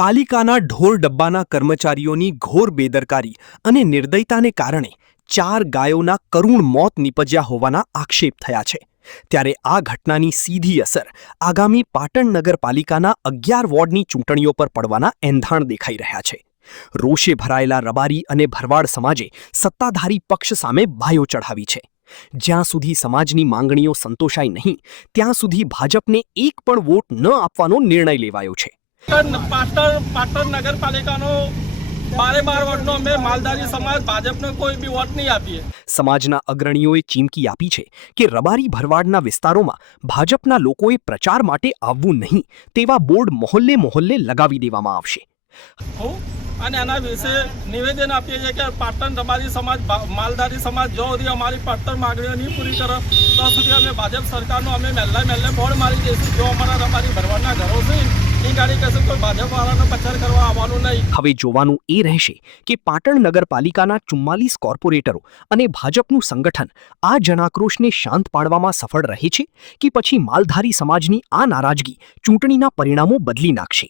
પાલિકાના ઢોર ડબ્બાના કર્મચારીઓની ઘોર બેદરકારી અને નિર્દયતાને કારણે 4 ગાયોના કરુણ મોત નીપજ્યા હોવાના આક્ષેપ થયા છે। ત્યારે આ ઘટનાની સીધી અસર આગામી પાટણ નગરપાલિકાના 11 વોર્ડની ચૂંટણીઓ પર પડવાના એંધાણ દેખાઈ રહ્યા છે। રોષે ભરાયેલા રબારી અને ભરવાડ સમાજે સત્તાધારી પક્ષ સામે બાયો ચઢાવી છે। જ્યાં સુધી સમાજની માંગણીઓ સંતોષાય નહીં ત્યાં સુધી ભાજપને એક પણ વોટ ન આપવાનો નિર્ણય લેવાયો છે। પાટણ નગરપાલિકાનો 12 વોર્ડનો અમે માલધારી સમાજ ભાજપને કોઈ બી વોટ નહીં આપીએ। સમાજના અગ્રણીઓએ ચીમકી આપી છે કે રબારી ભરવાડના વિસ્તારોમાં ભાજપના લોકોએ પ્રચાર માટે આવવું નહીં તેવા બોર્ડ મોહલ્લે લગાવી દેવામાં આવશે। અને આના વિશે નિવેદન આપીએ છીએ કે પાટણ રબારી સમાજ માલધારી સમાજ જો સુધી અમારી પડતર માંગણીઓ નહીં પૂરી કરે તો સુધી અમે ભાજપ સરકારનો અમે મહેલે બોર્ડ મારી દઈશું। જો અમારા રબારી ભરવાડના ઘરો છે એ ગાડી કહેશે કોઈ ભાજપવાળાનો પ્રચાર કરવા આવવાનું નહીં। હવે જોવાનું એ રહેશે કે પાટણ નગરપાલિકાના 44 કોર્પોરેટરો અને ભાજપનું સંગઠન આ જનાક્રોશને શાંત પાડવામાં સફળ રહે છે કે પછી માલધારી સમાજની આ નારાજગી ચૂંટણીના પરિણામો બદલી નાખશે।